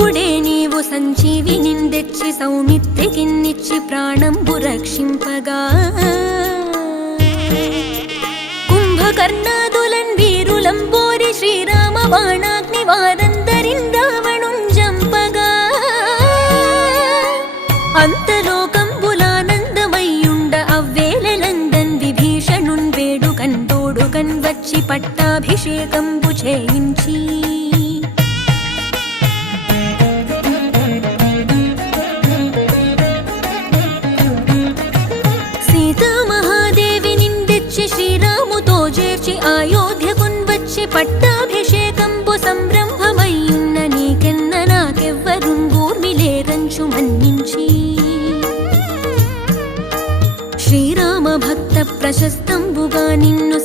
అప్పుడే నీవు సంజీవినిందెచ్చి సౌమిత్రికిన్నిచ్చి ప్రాణంబు రక్షింపగా కుంభకర్ణాదులన్ వీరులంబోరి శ్రీరామ బాణాగ్ని వారందరిన్ రావణుంజంపగా అంతలోకంబులానందమయ్యుండ అవ్వేళలందన్ విభీషణున్ వేడుకన్ తోడుకన్ వచ్చి పట్టాభిషేకంబు చేయించి శ్రీరాముతో చేర్చి అయోధ్యకున్ వచ్చి పట్టాభిషేకంబు సంరంభమయ్యున్న నీకెన్న నాకెవ్వరుంగూర్మిలేరంచు మన్నించి శ్రీరామ భక్త ప్రశస్తంబుగా నిన్ను